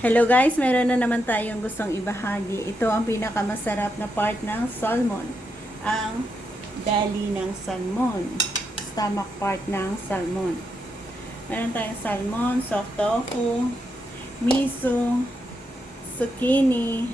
Hello guys, meron na naman tayong gustong ibahagi. Ito ang pinakamasarap na part ng salmon. Ang belly ng salmon. Stomach part ng salmon. Meron tayong salmon, soft tofu, miso, zucchini,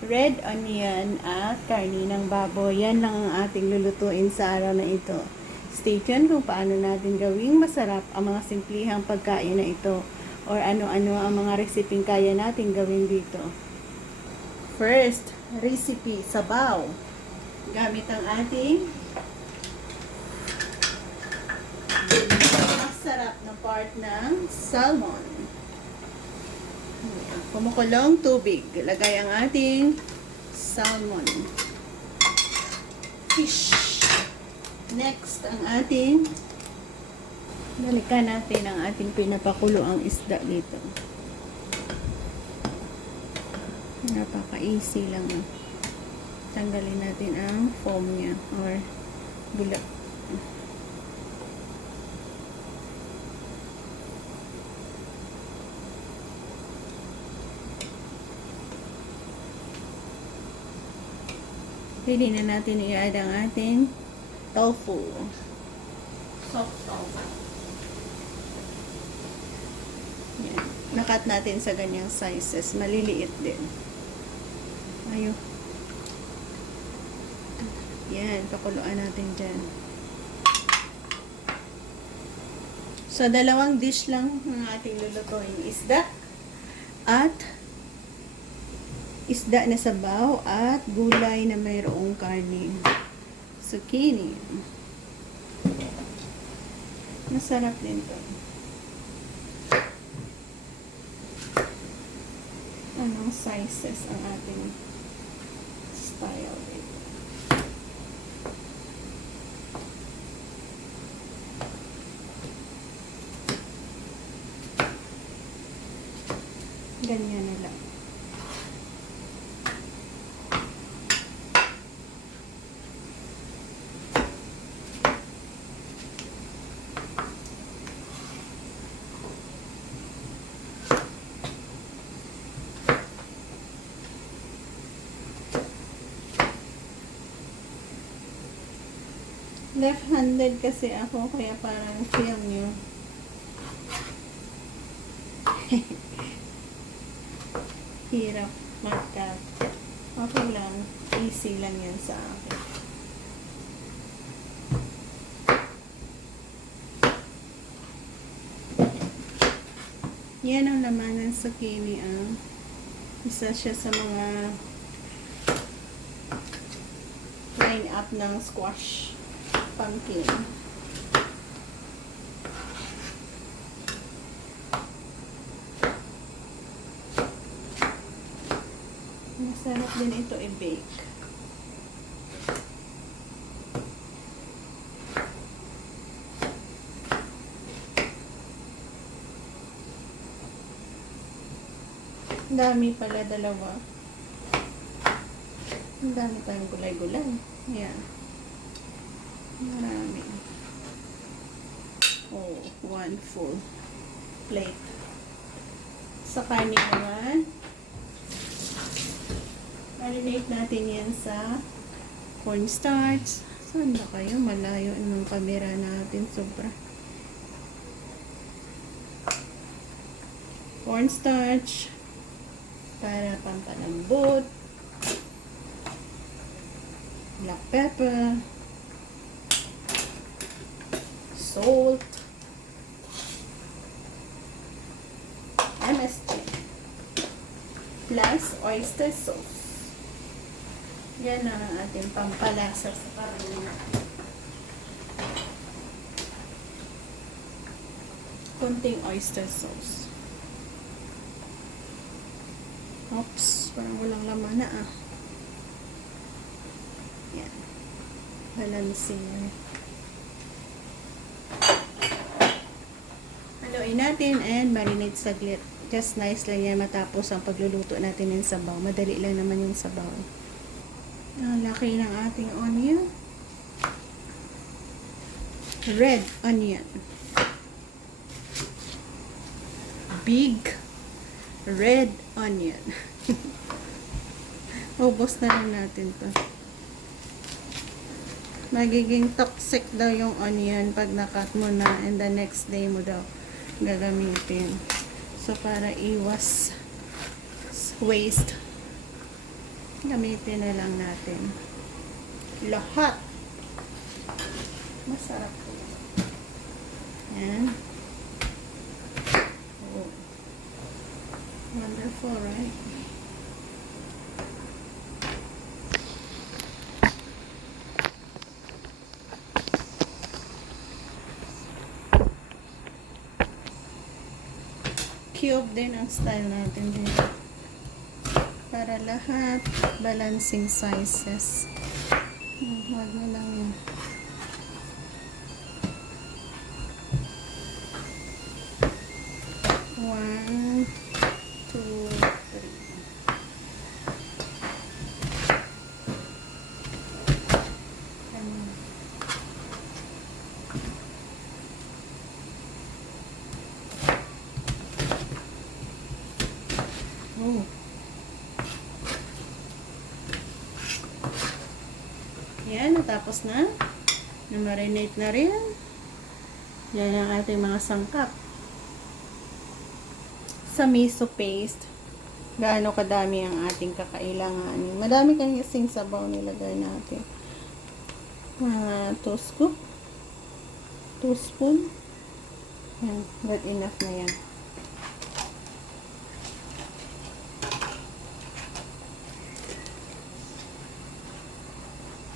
red onion, at karni ng baboy. Yan lang ang ating lulutuin sa araw na ito. Stay tuned kung paano natin gawing masarap ang mga simplihang pagkain na ito. Or ano-ano ang mga reseping kaya natin gawin dito. First, recipe, sabaw. Gamit ang ating masarap na part ng salmon. Kumukulong tubig. Lagay ang ating salmon. Fish. Next, ang ating balikan natin ang ating pinapakulo ang isda dito. Napaka-easy lang. Tanggalin natin ang foam niya or bulak. Pwede na natin i-add ang ating tofu. Soft tofu. Yan. Nakat natin sa ganyang sizes. Maliliit din. Ayun. Yan. Pakuluan natin dyan. So, dalawang dish lang ang ating lulutuin. Isda at isda na sabaw at gulay na mayroong karne. Zucchini. Masarap din to. Anong sizes ang ating style dito? Ganyan na lang. Left-handed kasi ako, kaya parang feel nyo. Hirap mag-cut. Okay lang. Easy lang yan sa akin. Yan ang laman ng zucchini. Isa siya sa mga line up ng squash. Pumpkin. Masarap din ito i-bake. Dami pala, dalawa. Ang dami tayong gulay-gulay. Yan. Marami. Oh, one full plate. Sa karne naman, marinate natin yan sa cornstarch. Saan ba kayo? Malayo ng camera natin. Sobra. Cornstarch para pampalambot. Black pepper. Salt, MSG, plus oyster sauce. Yan ang ating pampalasa sa karne. Kunting oyster sauce. Oops, parang walang laman na Yan. Balancing. Haluin natin and marinate saglit. Just nice lang yan matapos ang pagluluto natin ng sabaw. Madali lang naman yung sabaw. Ang laki ng ating onion. Red onion. Big red onion. Ubos na rin natin to. Magiging toxic daw yung onion pag nakat mo na and the next day mo daw gagamitin. So, para iwas waste, gamitin na lang natin lahat. Masarap po. Yan. Oh. Wonderful, right? Cube din ang style natin dito. Para lahat balancing sizes. Huwag mo lang yun. One, two, three. Oh. Yan, natapos na. Na-marinate na rin. Yan ang ating mga sangkap. Sa miso paste, gaano kadami ang ating kakailanganin. Madami kasing sabaw nilagay natin. 2 scoop. 2 spoon. Yan, but enough na yan.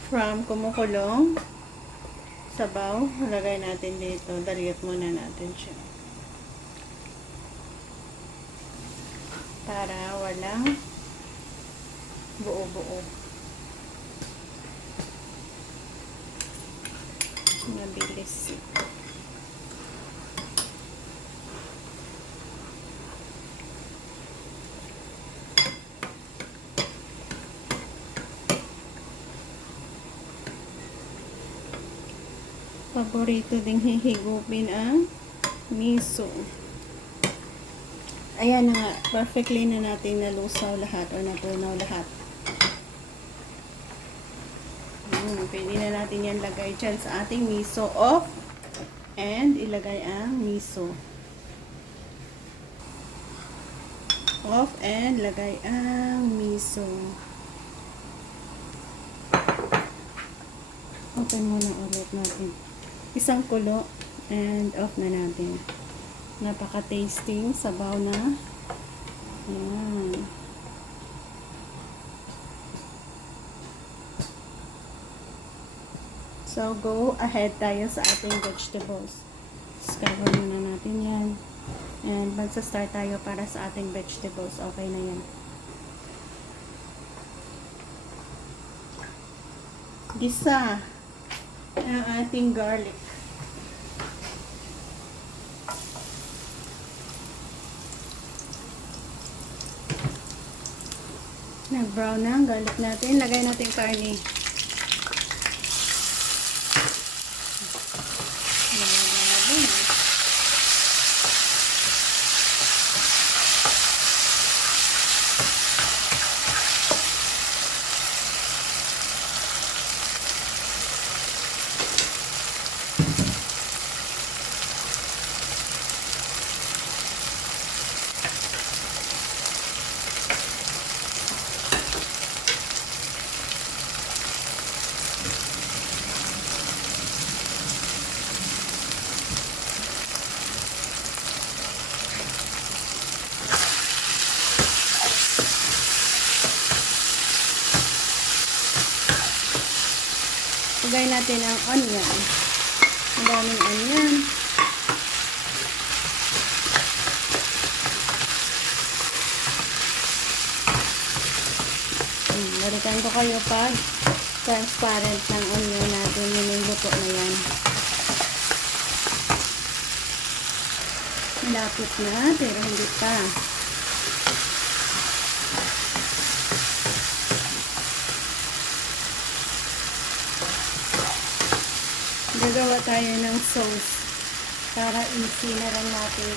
From kumukulong sabaw, lagay natin dito. Dalyot muna natin siya. Para walang buo-buo. Mabilis. Paborito ding hihigupin ang miso. Ayan na nga, perfectly na natin nalusaw lahat o natunaw lahat. Pwede na natin yan lagay dyan sa ating miso off and ilagay ang miso. Off and lagay ang miso. Open muna ulit natin. Isang kulo and off na natin. Napaka-tasting sabaw na. Ayan. So, go ahead tayo sa ating vegetables. Cover muna natin yan. And magsa-start tayo para sa ating vegetables. Okay na yan. Gisa ang ating garlic. Nag-brown na ang garlic natin. Lagay natin karne. Lagay natin ang onion. Madaming onion. Balikan ko kayo pag transparent ng onion natin. Yung luto na yan. Malapit na, pero hindi pa. Gagawa tayo ng sauce para easy na lang natin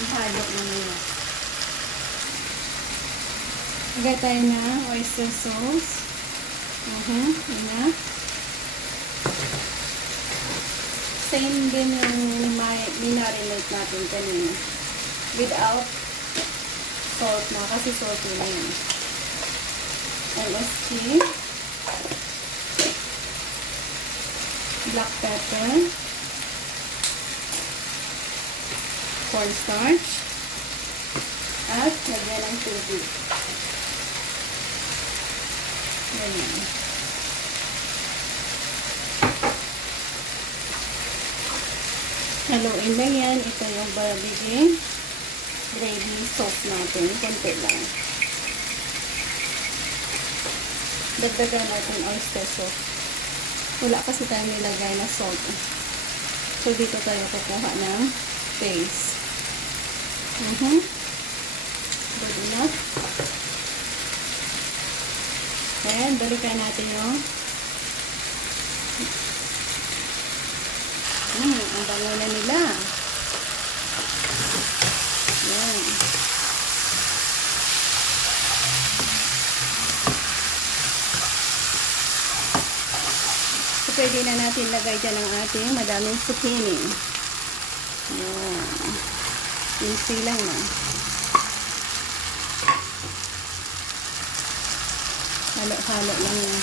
ihalo na nila. Lagay tayo ng oyster sauce. Yun na. Same din yung minarinate natin kanina. Without salt na, kasi salty na yun. MSG. Black pepper. Cornstarch. At lagyan ng tubig. Ganyan. Haluin lang yan. Ito yung magiging gravy sauce natin. Konti lang. Dagdagan natin oyster sauce. Wala kasi tayo nilagay na salt. So, dito tayo kukuha ng paste. Good enough. Ayan, balikan natin yung ang bango na nila. Ayan. So, pwede na natin lagay dyan ang ating madaming zucchini. Ayan. Easy lang na. Halo-halo lang yan.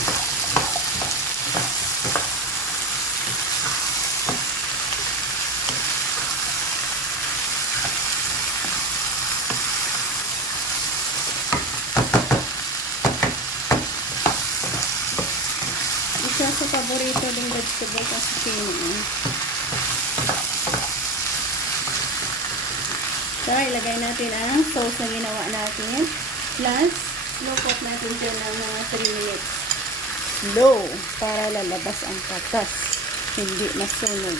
Isa sa paborito ng vegetable sa zucchini. So, ilagay natin ang sauce na ginawa natin. Plus, lupot natin dyan ng mga 3 minutes. Low, para lalabas ang katas. Hindi masunog.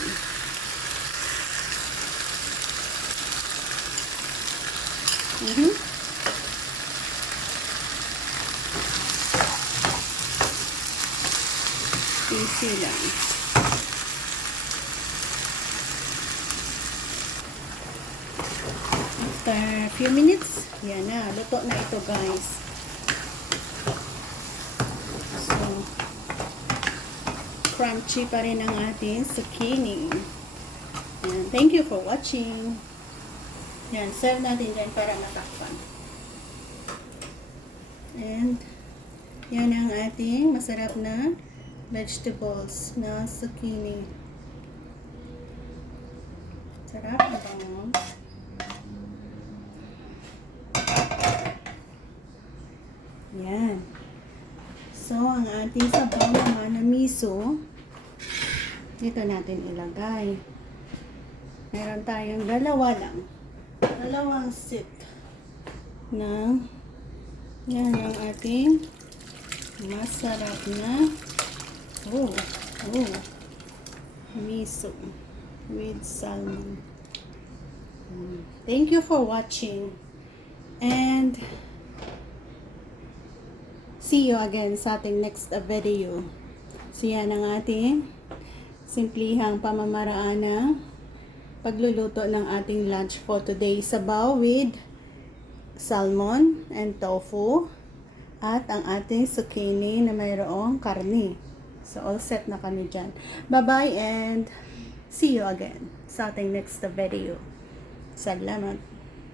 Easy lang. After a few minutes, yan na. Luto na ito, guys. So, crunchy pa rin ang ating zucchini. And thank you for watching. Yan, serve natin dyan para matakpan. And, yan ang ating masarap na vegetables na zucchini. Sarap na bango. Yan. So, ang ating sabaw naman na miso, dito natin ilagay. Meron tayong dalawang sip ng yan ang ating masarap na miso with salmon. Thank you for watching and see you again sa ating next video. So yan ang ating simplihang pamamaraan ng pagluluto ng ating lunch for today. Sabaw with salmon and tofu at ang ating zucchini na mayroong karne. So all set na kami dyan. Bye-bye and see you again sa ating next video. Salamat.